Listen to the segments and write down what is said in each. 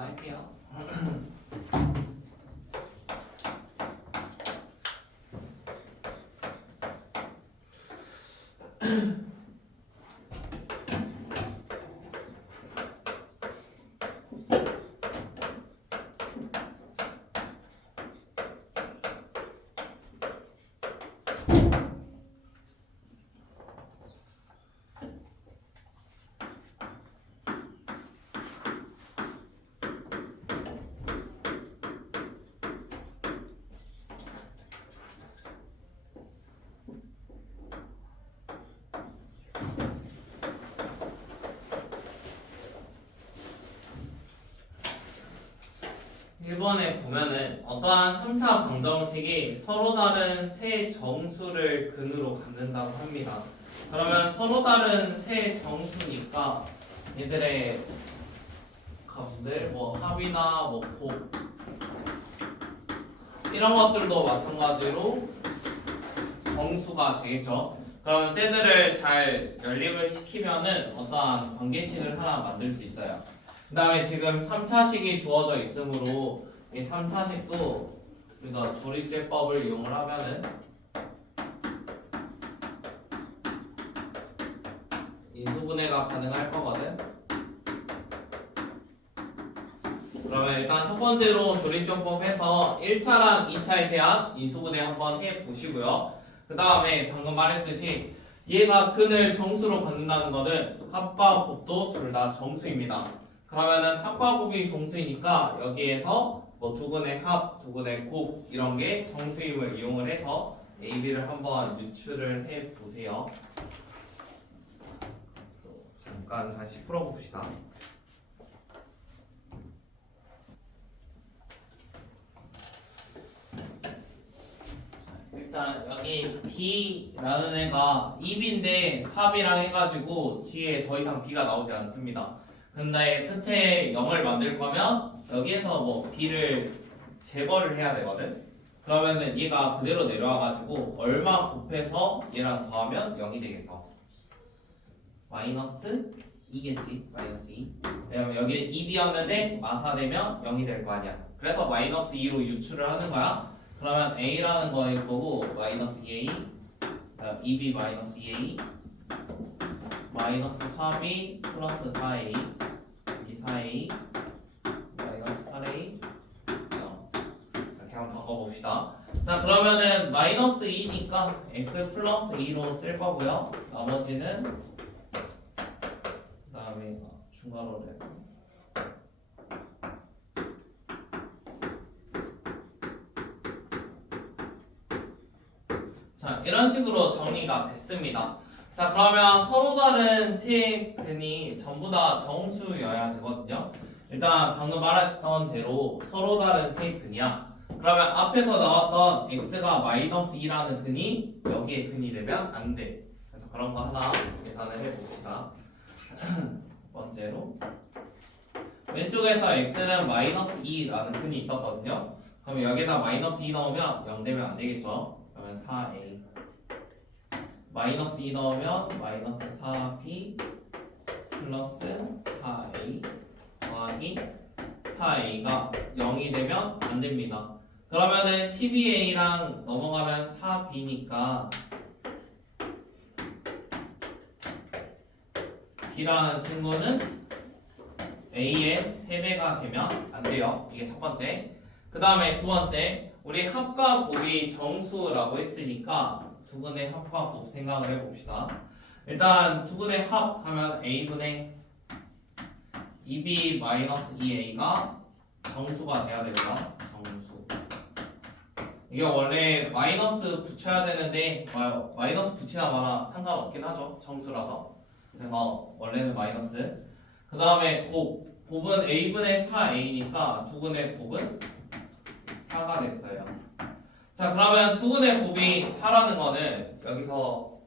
알아서 할게요. 일번에 보면은 어떠한 3차 방정식이 서로 다른 세 정수를 근으로 갖는다고 합니다. 그러면 서로 다른 세 정수니까 얘들의 값을 뭐 합이나 뭐 곱 이런 것들도 마찬가지로 정수가 되겠죠. 그러면 쟤들을 잘 연립을 시키면은 어떠한 관계식을 하나 만들 수 있어요. 그 다음에 지금 3차식이 주어져 있으므로 이 3차식도 우리가 조립제법을 이용을 하면은 인수분해가 가능할 거거든. 그러면 일단 첫 번째로 조립제법 해서 1차랑 2차에 대한 인수분해 한번 해보시고요. 그 다음에 방금 말했듯이 얘가 근을 정수로 갖는다는 거는 합과 곱도 둘 다 정수입니다. 그러면은 합과 곱이 정수이니까 여기에서 뭐 두근의 합, 두근의 곱 이런 게 정수임을 이용을 해서 A, B를 한번 유출을 해 보세요. 잠깐 다시 풀어봅시다. 일단 여기 B라는 애가 2B인데 4B랑 해가지고 뒤에 더 이상 B가 나오지 않습니다. 근데 끝에 0을 만들 거면 여기에서 뭐 B를 제거를 해야 되거든. 그러면은 얘가 그대로 내려와가지고 얼마 곱해서 얘랑 더하면 0이 되겠어. 마이너스 2겠지. 마이너스 2. 왜냐면 여기 2B였는데 마사되면 0이 될 거 아니야. 그래서 마이너스 2로 유출을 하는 거야. 그러면 A라는 거일 거고 마이너스 2A, 그다음 2B 마이너스 2A, 마이너스 4B 플러스 4A, 여기 4A, 마이너스 8A, 이렇게 한번 바꿔봅시다. 자 그러면은 마이너스 2니까 x 플러스 2로 쓸 거고요. 나머지는 그 다음에 중괄호를 해요. 자 이런 식으로 정리가 됐습니다. 자 그러면 서로 다른 세 근이 전부 다 정수여야 되거든요. 일단 방금 말했던 대로 서로 다른 세 근이야. 그러면 앞에서 나왔던 x가 마이너스 2라는 근이 여기에 근이 되면 안 돼. 그래서 그런 거 하나 계산을 해봅시다. 첫 번째로 왼쪽에서 x는 마이너스 2라는 근이 있었거든요. 그럼 여기다 마이너스 2 넣으면 0 되면 안 되겠죠. 그러면 4a 마이너스 2 넣으면 마이너스 4b 플러스 4a 더하기 4a가 0이 되면 안 됩니다. 그러면은 12a랑 넘어가면 4b니까 b라는 친구는 a의 3배가 되면 안 돼요. 이게 첫 번째. 그 다음에 두 번째, 우리 합과 곱이 정수라고 했으니까 두근의 합과 곱 생각을 해봅시다. 일단 두근의 합 하면 a분의 2b-2a가 정수가 돼야 됩니다. 정수. 이게 원래 마이너스 붙여야 되는데 마이너스 붙이나 마나 상관없긴 하죠. 정수라서. 그래서 원래는 마이너스. 그 다음에 곱은 a분의 4a니까 두근의 곱은 4가 됐어요. 자 그러면 두근의 곱이 4라는 거는 여기서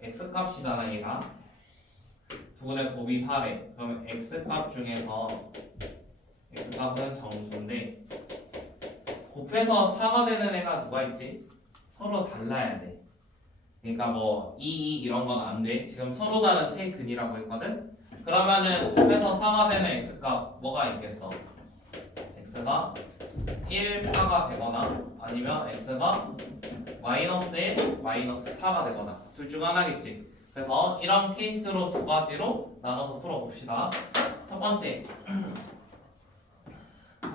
x값이잖아 얘가. 두근의 곱이 4래. 그러면 x값 중에서 x값은 정수인데 곱해서 4가 되는 애가 누가 있지? 서로 달라야 돼. 그러니까 뭐 2 이런 건 안 돼. 지금 서로 다른 세 근이라고 했거든. 그러면은 곱해서 4가 되는 x값 뭐가 있겠어? x가 1, 4가 되거나 아니면 x가 마이너스 1, 마이너스 4가 되거나 둘 중 하나겠지. 그래서 이런 케이스로 두 가지로 나눠서 풀어봅시다. 첫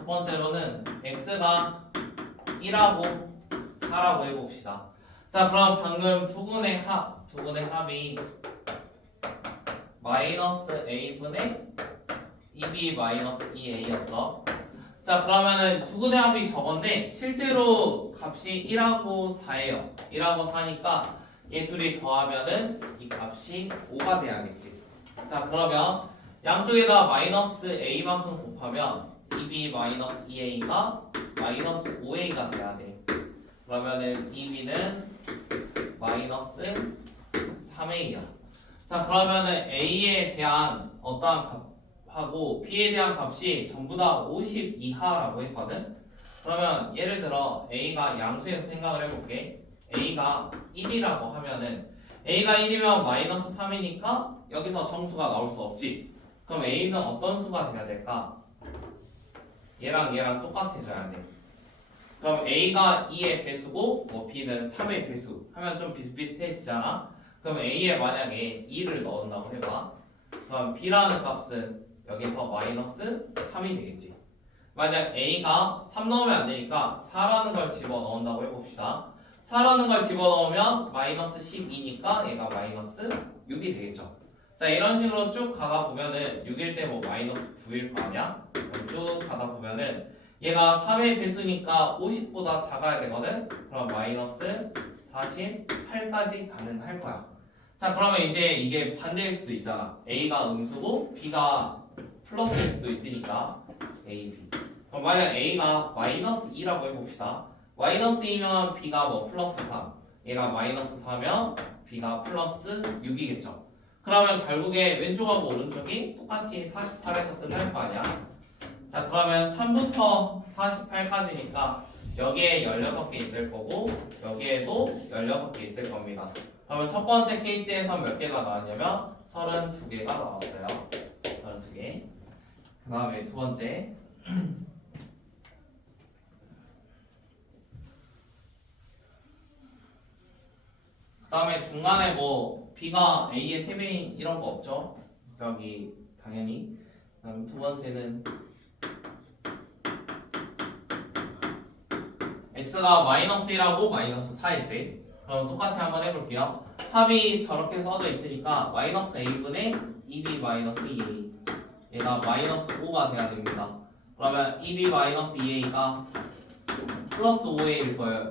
번째로는 x가 1하고 4라고 해봅시다. 자, 그럼 방금 두근의 합이 마이너스 a분의 2b 마이너스 2a였죠. 자, 그러면은 두근의 합이 저건데 실제로 값이 1하고 4예요. 1하고 4니까 얘 둘이 더하면은 이 값이 5가 돼야겠지. 자, 그러면 양쪽에다 마이너스 a만큼 곱하면 2b 마이너스 2a가 마이너스 5a가 돼야 돼. 그러면은 2b는 마이너스 3a야. 자, 그러면은 a에 대한 어떠한 값하고 b에 대한 값이 전부 다 50 이하라고 했거든. 그러면 예를 들어 a가 양수에서 생각을 해볼게. a가 1이라고 하면은 a가 1이면 마이너스 3이니까 여기서 정수가 나올 수 없지. 그럼 a는 어떤 수가 돼야 될까? 얘랑 똑같아져야 돼. 그럼 a가 2의 배수고 뭐 b는 3의 배수 하면 좀 비슷비슷해지잖아. 그럼 a에 만약에 2를 넣는다고 해봐. 그럼 b라는 값은 여기서 마이너스 3이 되겠지. 만약 a가 3 넣으면 안 되니까 4라는 걸 집어넣는다고 해봅시다. 4라는 걸 집어넣으면 마이너스 12니까 얘가 마이너스 6이 되겠죠. 자, 이런 식으로 쭉 가다 보면은 6일 때 뭐 마이너스 9일 거 아니야? 쭉 가다 보면은 얘가 3의 배수니까 50보다 작아야 되거든? 그럼 마이너스 48까지 가능할 거야. 자, 그러면 이제 이게 반대일 수도 있잖아. a가 음수고 b가 플러스일 수도 있으니까 a, b. 그럼 만약 a가 마이너스 2라고 해봅시다. 마이너스 2면 b가 뭐 플러스 3, 얘가 마이너스 4면 b가 플러스 6이겠죠. 그러면 결국에 왼쪽하고 오른쪽이 똑같이 48에서 끝날 거 아니야. 자, 그러면 3부터 48까지니까 여기에 16개 있을 거고 여기에도 16개 있을 겁니다. 그러면 첫 번째 케이스에서 몇 개가 나왔냐면 32개가 나왔어요. 32개. 그 다음에 두 번째 그 다음에 중간에 뭐 b가 a의 3배인 이런 거 없죠? 저기 당연히. 그 다음에 두 번째는 x가 마이너스 1하고 마이너스 4일 때. 그럼 똑같이 한번 해볼게요. 합이 저렇게 써져 있으니까 마이너스 a분의 2b 마이너스 2a 얘가 마이너스 5가 돼야 됩니다. 그러면 2b 마이너스 2a가 플러스 5a일 거예요.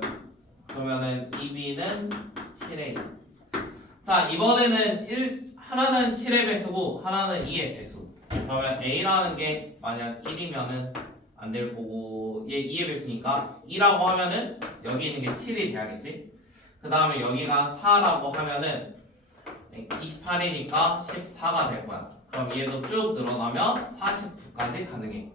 그러면은 2b는 7a. 자, 이번에는 하나는 7의 배수고 하나는 2의 배수. 그러면 a라는 게 만약 1이면은 안 될 거고 얘 2의 배수니까 2라고 하면은 여기 있는 게 7이 돼야겠지. 그 다음에 여기가 4라고 하면은 28이니까 14가 될 거야. 그럼 얘도 쭉 늘어나면 49까지 가능해.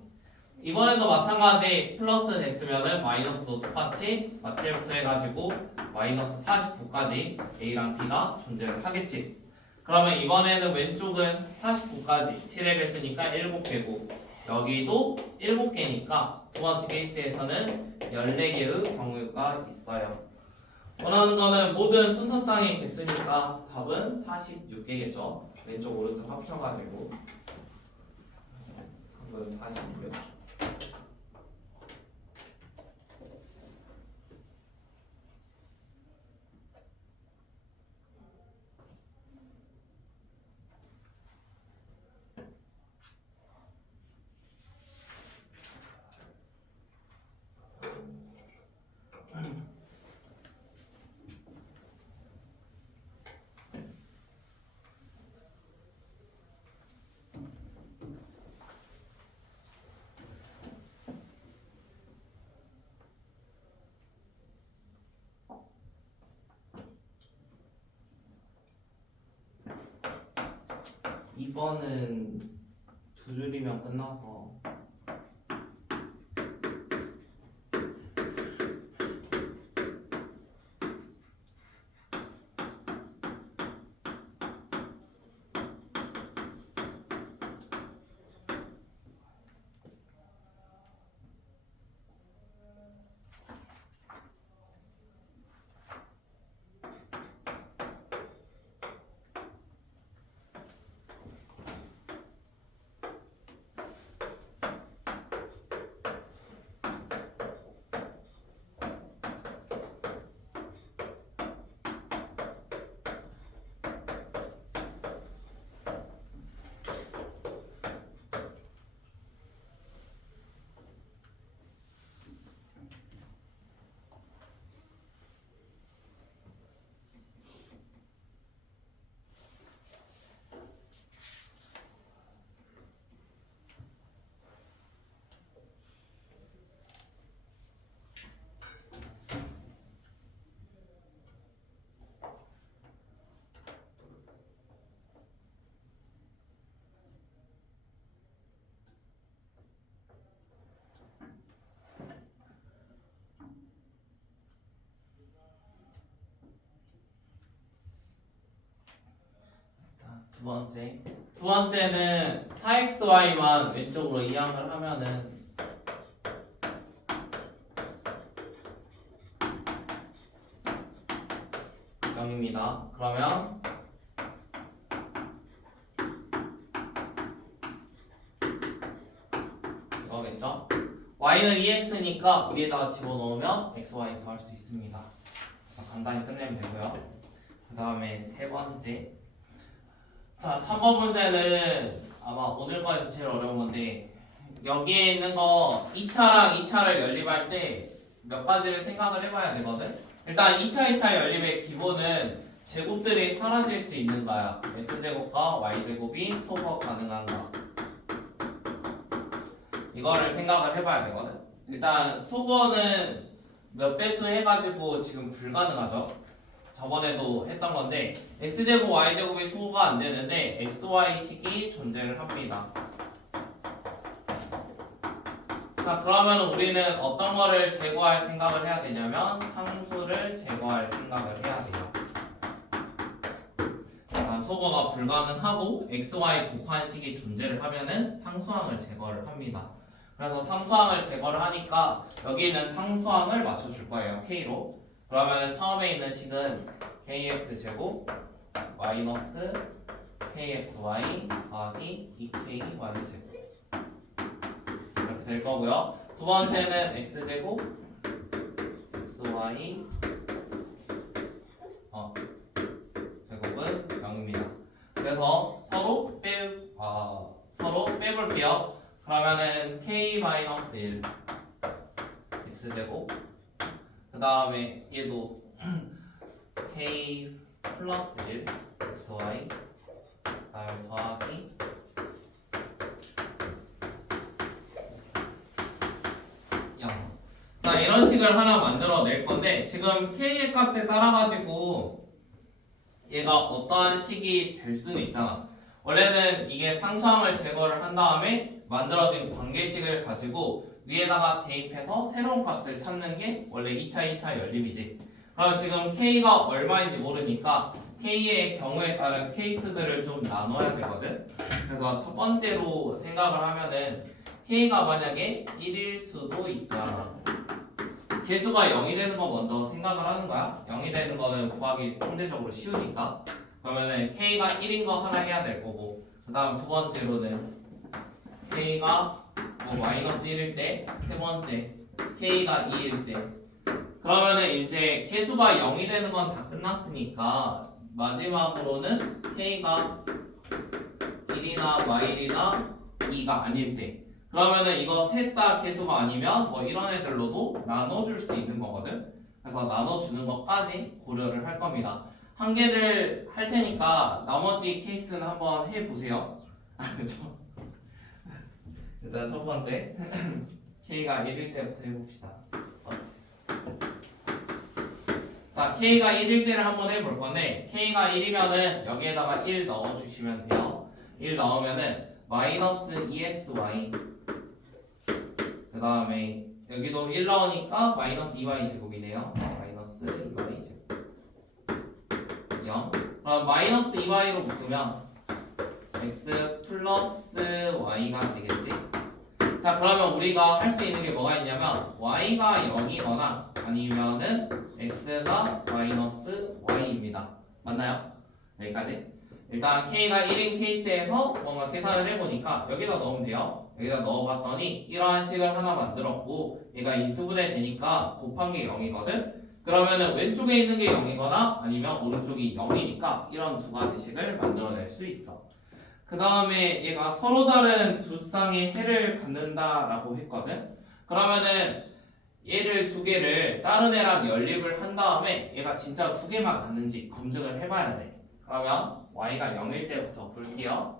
이번에도 마찬가지 플러스 됐으면은 마이너스도 똑같이 마찰부터 해가지고 마이너스 49까지 A랑 B가 존재를 하겠지. 그러면 이번에는 왼쪽은 49까지 7의 배수니까 7개고 여기도 7개니까 두 번째 케이스에서는 14개의 경우가 있어요. 원하는 거는 모든 순서상의 개수니까 답은 46개겠죠. 왼쪽 오른쪽 합쳐가지고 답은 46. 이번은 두 줄이면 끝나서 두 번째는 4xy만 왼쪽으로 이항을 하면은 0입니다. 그러면 이거겠죠? y는 2x니까 위에다가 집어넣으면 xy 구할 수 있습니다. 간단히 끝내면 되고요. 그 다음에 세 번째. 자, 3번 문제는 아마 오늘 거에서 제일 어려운 건데, 여기에 있는 거 2차랑 2차를 연립할 때 몇 가지를 생각을 해봐야 되거든. 일단 2차 연립의 기본은 제곱들이 사라질 수 있는가요? x제곱과 y제곱이 소거 가능한가? 이거를 생각을 해봐야 되거든. 일단 소거는 몇 배수 해가지고 지금 불가능하죠. 저번에도 했던 건데 x제곱 y제곱이 소거가 안 되는데 xy식이 존재를 합니다. 자, 그러면 우리는 어떤 거를 제거할 생각을 해야 되냐면 상수를 제거할 생각을 해야 돼요. 소거가 불가능하고 xy 곱한 식이 존재를 하면은 상수항을 제거를 합니다. 그래서 상수항을 제거를 하니까 여기 있는 상수항을 맞춰줄 거예요. k로. 그러면은 처음에 있는 식은 kx제곱 마이너스 kxy 더하기 2ky제곱 이렇게 될 거고요. 두 번째는 x제곱 xy 제곱은 0입니다. 그래서 서로 빼볼게요. 그러면은 k-1 x제곱 그 다음에 얘도 k 플러스 1 xy 그 다음에 더하기 자, 이런 식을 하나 만들어 낼 건데 지금 k의 값에 따라 가지고 얘가 어떠한 식이 될 수는 있잖아. 원래는 이게 상수항을 제거를 한 다음에 만들어진 관계식을 가지고 위에다가 대입해서 새로운 값을 찾는 게 원래 2차 연립이지. 그럼 지금 k가 얼마인지 모르니까 k의 경우에 따른 케이스들을 좀 나눠야 되거든. 그래서 첫 번째로 생각을 하면은 k가 만약에 1일 수도 있잖아. 개수가 0이 되는 거 먼저 생각을 하는 거야. 0이 되는 거는 구하기 상대적으로 쉬우니까. 그러면은 k가 1인 거 하나 해야 될 거고, 그 다음 두 번째로는 k가 마이너스 1일 때, 세 번째 k가 2일 때. 그러면은 이제 개수가 0이 되는 건 다 끝났으니까 마지막으로는 k가 1이나 y1이나 2가 아닐 때. 그러면은 이거 셋 다 개수가 아니면 뭐 이런 애들로도 나눠줄 수 있는 거거든. 그래서 나눠주는 것까지 고려를 할 겁니다. 한 개를 할 테니까 나머지 케이스는 한번 해보세요. 그렇죠? 일단 첫 번째 k가 1일 때부터 해봅시다. 자, k가 1일 때를 한번 해볼 건데 k가 1이면은 여기에다가 1 넣어주시면 돼요. 1 넣으면은 마이너스 2xy 그 다음에 여기도 1 넣으니까 마이너스 2y 제곱이네요. 마이너스 2y 제곱 0. 그럼 마이너스 2y로 묶으면 x 플러스 y가 되겠지. 자, 그러면 우리가 할 수 있는 게 뭐가 있냐면 y가 0이거나 아니면은 x가 마이너스 y입니다. 맞나요? 여기까지? 일단 k가 1인 케이스에서 뭔가 계산을 해보니까 여기다 넣으면 돼요. 여기다 넣어봤더니 이러한 식을 하나 만들었고 얘가 인수분해 되니까 곱한 게 0이거든. 그러면은 왼쪽에 있는 게 0이거나 아니면 오른쪽이 0이니까 이런 두 가지 식을 만들어낼 수 있어. 그 다음에 얘가 서로 다른 두 쌍의 해를 갖는다라고 했거든. 그러면은 얘를 두 개를 다른 애랑 연립을 한 다음에 얘가 진짜 두 개만 갖는지 검증을 해봐야 돼. 그러면 y가 0일 때부터 볼게요.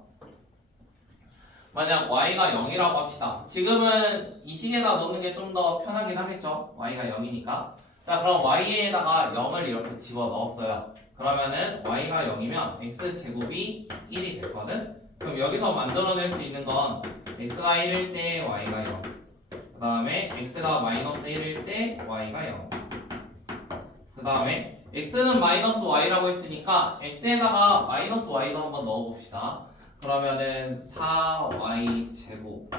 만약 y가 0이라고 합시다. 지금은 이 식에다 넣는 게 좀 더 편하긴 하겠죠. y가 0이니까. 자, 그럼 y에다가 0을 이렇게 집어 넣었어요. 그러면은 y가 0이면 x제곱이 1이 됐거든. 그럼 여기서 만들어낼 수 있는 건 x가 1일 때 y가 0, 그 다음에 x가 마이너스 1일 때 y가 0, 그 다음에 x는 마이너스 y라고 했으니까 x에다가 마이너스 y도 한번 넣어봅시다. 그러면은 4y 제곱은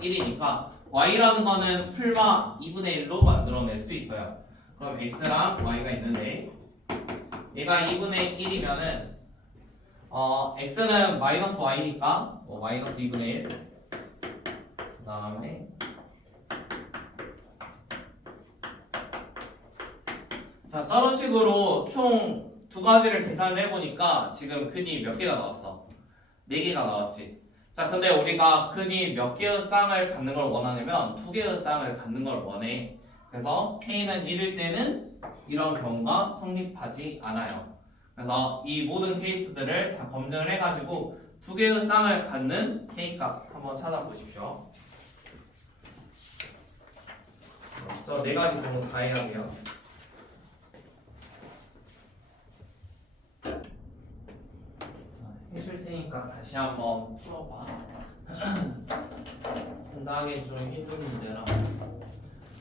1이니까 y라는 거는 풀마 2분의 1로 만들어낼 수 있어요. 그럼 x랑 y가 있는데 얘가 2분의 1이면은 x는 마이너스 y니까 마이너스 2분의 1 그 다음에 자 저런 식으로 총 두 가지를 계산을 해보니까 지금 근이 몇 개가 나왔어? 4개가 나왔지. 자 근데 우리가 근이 몇 개의 쌍을 갖는 걸 원하냐면 2개의 쌍을 갖는 걸 원해. 그래서 k는 1일 때는 이런 경우가 성립하지 않아요. 그래서 이 모든 케이스들을 다 검증을 해가지고 2개의 쌍을 갖는 k값 한번 찾아보십시오. 저 4가지 경우 다 해야 돼요. 해줄 테니까 다시 한번 풀어봐. 공부하기 좀 힘든 문제라.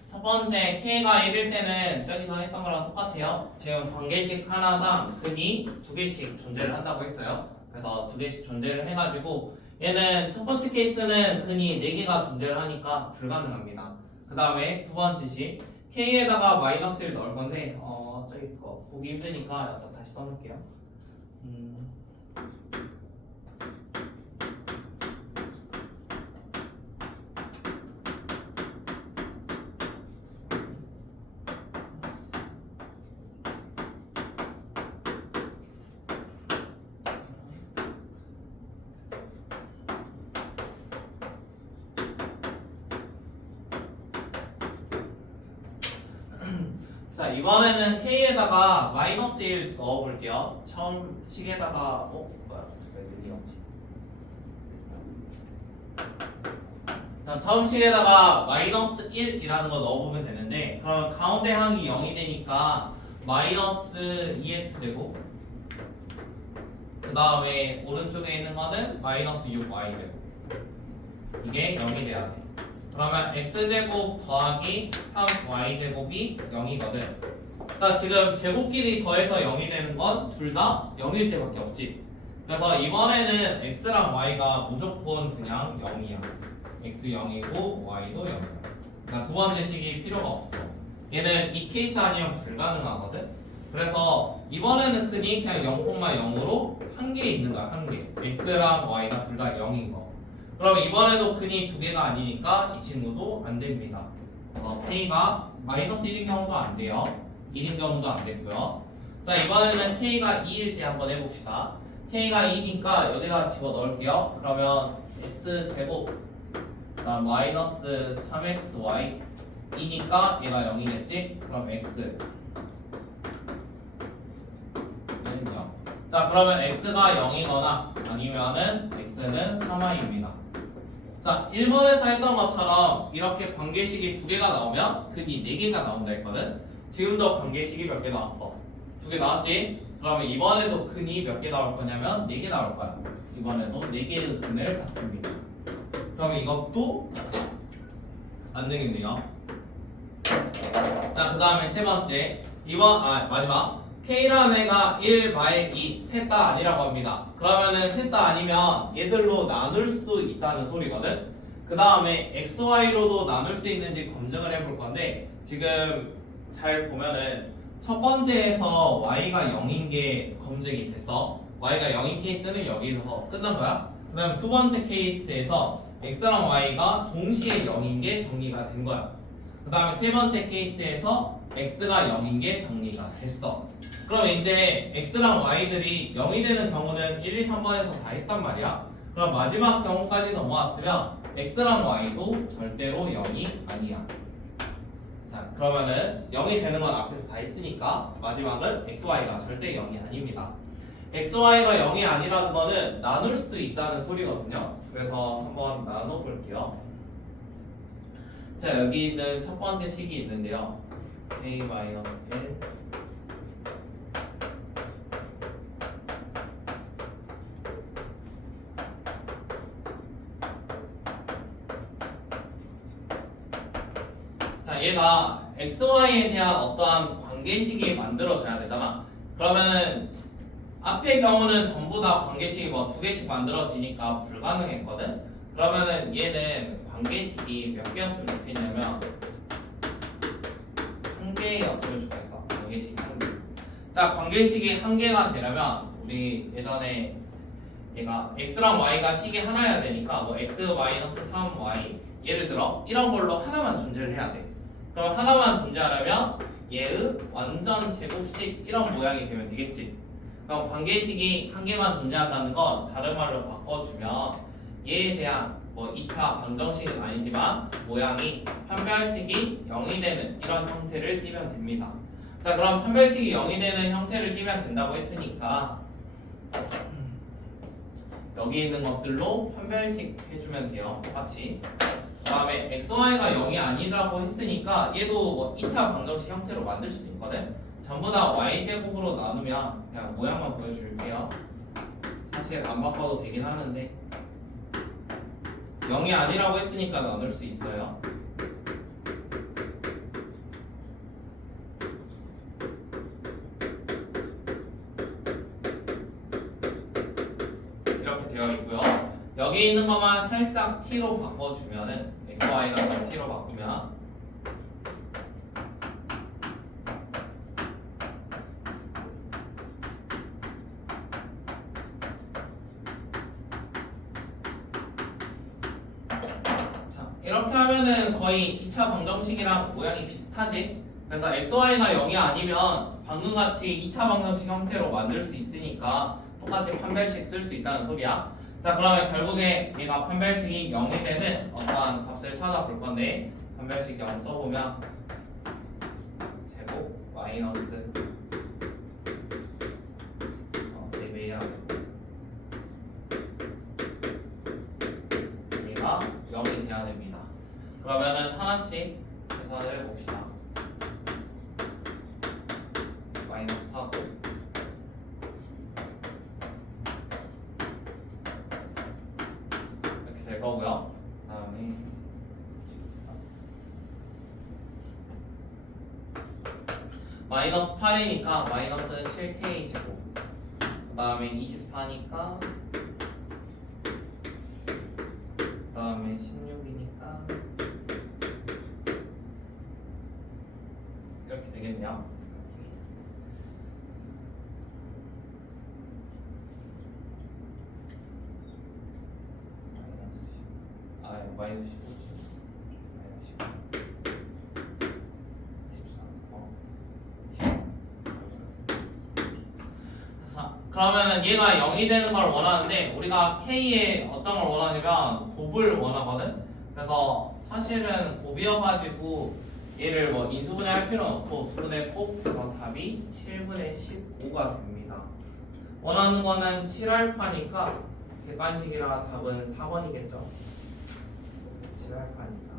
첫 번째 k가 1일 때는 저기서 했던 거랑 똑같아요. 지금 관계식 하나당 근이 2개씩 존재를 한다고 했어요. 그래서 2개씩 존재를 해가지고 얘는 첫 번째 케이스는 근이 4개가 존재를 하니까 불가능합니다. 그 다음에 두 번째 식 k에다가 마이너스 1 넣을 건데 저기 거 보기 힘드니까 여기다 다시 써놓을게요. 자 이번에는 k에다가 마이너스 1 넣어볼게요. 처음 식에다가 뭐야 왜 눈이 없지? 자 처음 식에다가 마이너스 1이라는 거 넣어보면 되는데 그럼 가운데 항이 0이 되니까 마이너스 2x제곱 그 다음에 오른쪽에 있는 거는 마이너스 6y제곱 이게 0이 돼야 돼. 그러면 x제곱 더하기 3y제곱이 0이거든. 자 지금 제곱끼리 더해서 0이 되는 건 둘 다 0일 때밖에 없지. 그래서 이번에는 x랑 y가 무조건 그냥 0이야. x 0이고 y도 0이야. 그러니까 두 번째 식이 필요가 없어. 얘는 이 케이스 아니면 불가능하거든. 그래서 이번에는 근이 그냥 0,0으로 한 개 있는 거야. 한 개. x랑 y가 둘 다 0인 거. 그러면 이번에도 근이 2개가 아니니까 이 친구도 안 됩니다. k가 마이너스 1인 경우도 안 돼요. 1인 경우도 안 됐고요. 자 이번에는 k가 2일 때 한번 해봅시다. k가 2니까 여기다 집어 넣을게요. 그러면 x제곱 그다음 마이너스 3xy 2니까 얘가 0이겠지? 그럼 x는 0. 자 그러면 x가 0이거나 아니면은 x는 3y입니다. 자 1번에서 했던 것처럼 이렇게 관계식이 2개가 나오면 근이 4개가 나온다 했거든. 지금도 관계식이 몇 개 나왔어? 2개 나왔지? 그러면 이번에도 근이 몇 개 나올 거냐면 4개 나올 거야. 이번에도 4개의 근을 갖습니다. 그러면 이것도 안 되겠네요. 자 그 다음에 세 번째 마지막 k라는 애가 1, 마일 2 셋 다 아니라고 합니다. 그러면은 셋 다 아니면 얘들로 나눌 수 있다는 소리거든. 그 다음에 xy로도 나눌 수 있는지 검증을 해볼 건데 지금 잘 보면은 첫 번째에서 y가 0인 게 검증이 됐어. y가 0인 케이스는 여기서 끝난 거야. 그 다음 두 번째 케이스에서 x랑 y가 동시에 0인 게 정리가 된 거야. 그 다음에 세 번째 케이스에서 x가 0인 게 정리가 됐어. 그럼 이제 x랑 y들이 0이 되는 경우는 1, 2, 3번에서 다 했단 말이야. 그럼 마지막 경우까지 넘어왔으면 x랑 y도 절대로 0이 아니야. 자 그러면은 0이 되는 건 앞에서 다 했으니까 마지막은 xy가 절대 0이 아닙니다. xy가 0이 아니라는 거는 나눌 수 있다는 소리거든요. 그래서 한번 나눠볼게요. 자 여기는 첫 번째 식이 있는데요. a-1 자 얘가 xy에 대한 어떠한 관계식이 만들어져야 되잖아. 그러면은 앞의 경우는 전부 다 관계식이 뭐 2개씩 만들어지니까 불가능했거든. 그러면은 얘는 관계식이 몇 개였으면 좋겠냐면 1개였으면 좋겠어. 관계식이 1개. 자, 관계식이 1개가 되려면 우리 예전에 얘가 x랑 y가 식이 하나여야 되니까 뭐 x-3y 예를 들어 이런 걸로 하나만 존재를 해야 돼. 그럼 하나만 존재하려면 얘의 완전 제곱식 이런 모양이 되면 되겠지. 그럼 관계식이 1개만 존재한다는 건 다른 말로 바꿔주면 얘에 대한 뭐 2차 방정식은 아니지만 모양이 판별식이 0이 되는 이런 형태를 띠면 됩니다. 자, 그럼 판별식이 0이 되는 형태를 띠면 된다고 했으니까 여기 있는 것들로 판별식 해주면 돼요. 똑같이. 그 다음에 xy가 0이 아니라고 했으니까 얘도 뭐 2차 방정식 형태로 만들 수도 있거든. 전부 다 y제곱으로 나누면 그냥 모양만 보여줄게요. 사실 안 바꿔도 되긴 하는데 0이 아니라고 했으니까 나눌 수 있어요. 이렇게 되어 있고요. 여기 있는 것만 살짝 t로 바꿔주면은 xy라는 걸 t로 바꾸면 이렇게 하면은 거의 2차 방정식이랑 모양이 비슷하지? 그래서 xy가 0이 아니면 방금같이 2차 방정식 형태로 만들 수 있으니까 똑같이 판별식 쓸 수 있다는 소리야. 자, 그러면 결국에 얘가 판별식이 0이 되는 어떠한 값을 찾아볼 건데 판별식 0 써보면 제곱 마이너스 4배야 얘가 0이 돼야 됩니다. 그러면은 하나씩 계산을 해봅시다. 마이너스 하고 이렇게 될 거고요. 다음에 마이너스 8이니까 마이너스 7k 제곱. 그 다음에 24니까 그 다음에 16이니까 이렇게 되겠네요. 마이너스 15. 그러면은 얘가 0이 되는 걸 원하는데 우리가 k의 어떤 걸 원하냐면 곱을 원하거든. 그래서 사실은 곱이어가지고 얘를 뭐 인수분해 할 필요는 없고 2분의 곱 그래서 답이 7분의 15가 됩니다. 원하는 거는 7알파니까 객관식이라 답은 4번이겠죠. 7알파니까.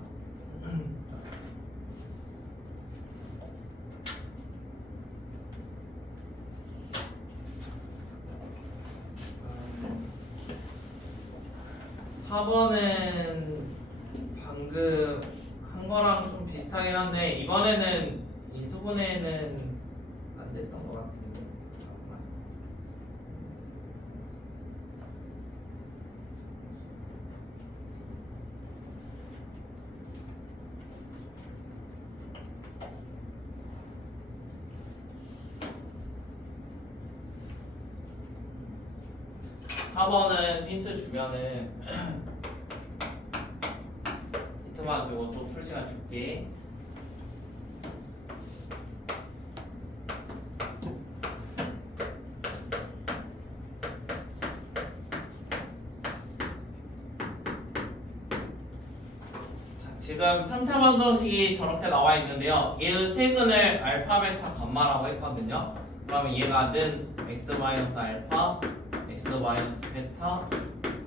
사 4번은 방금 한 거랑 좀 비슷하긴 한데 이번에는 인수분해는 안 됐던 것 같은데. 잠깐만. 4번은 힌트 주면은 힌트만 주고 또 풀 시간 줄게. 자, 지금 3차 방정식이 저렇게 나와 있는데요. 얘의 세근을 알파, 베타, 감마라고 했거든요. 그러면 얘가 는 x-알파, x-베타,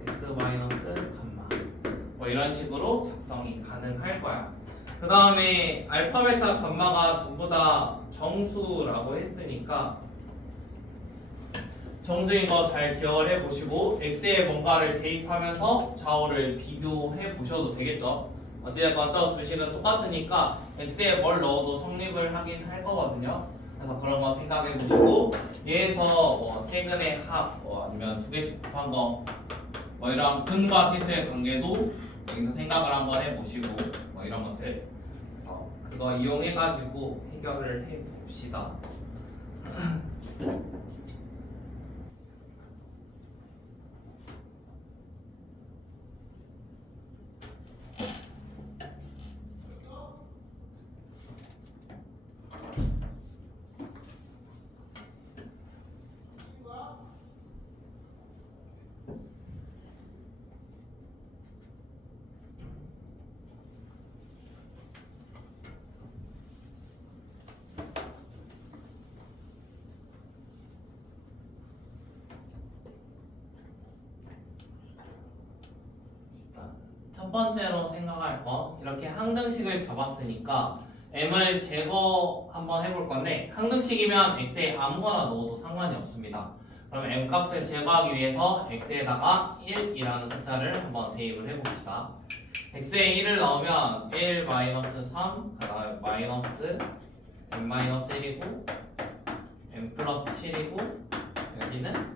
x-감마 뭐 이런 식으로 작성이 가능할 거야. 그 다음에 알파, 베타, 감마가 전부 다 정수라고 했으니까 정수인 거 잘 기억을 해보시고 x에 뭔가를 대입하면서 좌우를 비교해 보셔도 되겠죠. 어찌됐건 저 두 식은 똑같으니까 x에 뭘 넣어도 성립을 하긴 할 거거든요. 그래서 그런 거 생각해 보시고 얘에서 뭐 세근의 합, 아니면 두 개씩 곱한 거, 뭐 이런 근과 필수의 관계도 여기서 생각을 한번 해보시고 뭐 이런 것들, 그래서 그거 이용해 가지고 해결을 해 봅시다. 첫 번째로 생각할 거, 이렇게 항등식을 잡았으니까 m을 제거 한번 해볼 건데, 항등식이면 x에 아무거나 넣어도 상관이 없습니다. 그럼 m 값을 제거하기 위해서 x에다가 1이라는 숫자를 한번 대입을 해봅시다. x에 1을 넣으면 1 마이너스 3, 그 다음에 마이너스 m 마이너스 1이고 m 플러스 7이고 여기는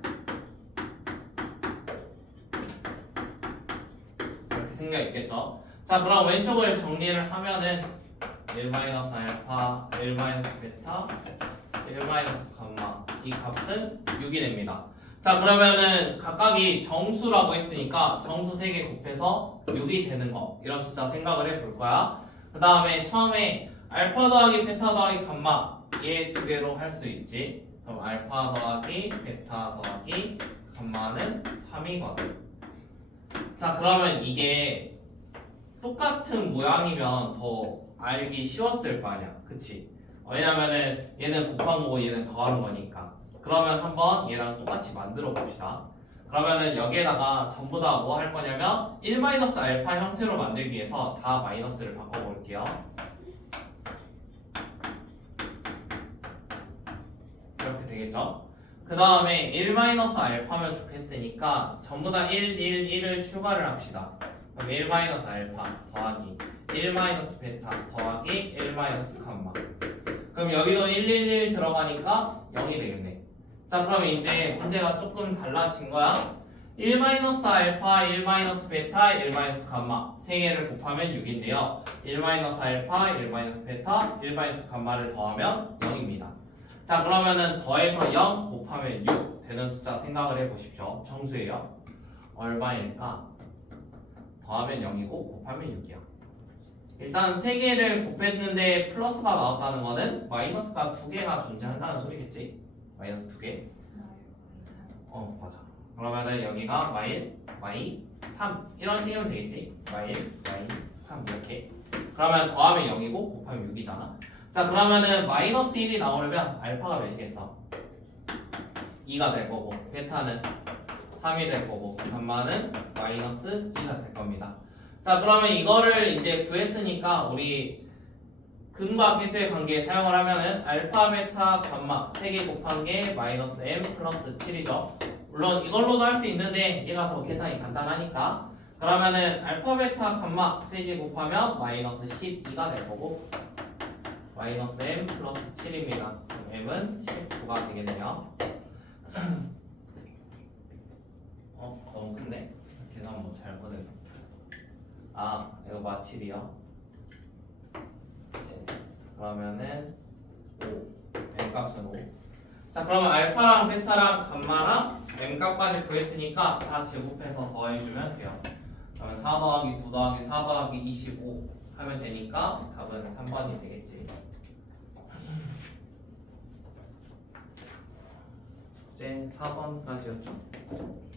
생겨 있겠죠. 자, 그럼 왼쪽을 정리를 하면은 1 마이너스 알파, 1 마이너스 베타, 1 마이너스 감마, 이 값은 6이 됩니다. 자, 그러면은 각각이 정수라고 했으니까 정수 3개 곱해서 6이 되는 거, 이런 숫자 생각을 해볼 거야. 그 다음에 처음에 알파 더하기 베타 더하기 감마, 얘 두 개로 할 수 있지. 그럼 알파 더하기 베타 더하기 감마는 3이거든. 자, 그러면 이게 똑같은 모양이면 더 알기 쉬웠을 거 아니야, 그치? 왜냐면은 얘는 곱한 거고 얘는 더한 거니까. 그러면 한번 얘랑 똑같이 만들어 봅시다. 그러면은 여기에다가 전부 다 뭐 할 거냐면 1 마이너스 알파 형태로 만들기 위해서 다 마이너스를 바꿔볼게요. 이렇게 되겠죠? 그 다음에 1 마이너스 알파면 좋겠으니까 전부 다 1, 1, 1을 추가를 합시다. 그럼 1 마이너스 알파 더하기 1 마이너스 베타 더하기 1 마이너스 감마. 그럼 여기도 1, 1, 1 들어가니까 0이 되겠네. 자, 그러면 이제 문제가 조금 달라진 거야. 1 마이너스 알파, 1 마이너스 베타, 1 마이너스 감마 세 개를 곱하면 6인데요. 1 마이너스 알파, 1 마이너스 베타, 1 마이너스 감마를 더하면 0입니다. 자, 그러면은 더해서 0 곱하면 6 되는 숫자 생각을 해보십시오. 정수예요. 얼마일까? 더하면 0이고 곱하면 6이야. 일단 3개를 곱했는데 플러스가 나왔다는 거는 마이너스가 2개가 존재한다는 소리겠지? 마이너스 2개. 맞아. 그러면은 여기가 마이 3 이런 식이면 되겠지? 마이 3 이렇게. 그러면 더하면 0이고 곱하면 6이잖아. 자, 그러면은 마이너스 1이 나오려면 알파가 몇이겠어? 2가 될 거고 베타는 3이 될 거고 감마는 마이너스 2가 될 겁니다. 자, 그러면 이거를 이제 구했으니까 우리 근과 계수의 관계에 사용을 하면은 알파, 베타, 감마 3개 곱한 게 마이너스 m 플러스 7이죠. 물론 이걸로도 할 수 있는데 얘가 더 계산이 간단하니까, 그러면은 알파, 베타, 감마 3개 곱하면 마이너스 12가 될 거고 마이너스 m 플러스 7입니다. 그럼 m은 19가 되겠네요. 너무 큰데? 계산 뭐 잘못했나? 이거 마 7이요? 7. 그러면은 5. m 값은 5. 자, 그러면 알파랑 베타랑 감마랑 m 값까지 구했으니까 다 제곱해서 더해주면 돼요. 그러면 4 더하기 2 더하기 4 더하기 25 하면 되니까 답은 3번이 되겠지. 숙제 4번까지였죠?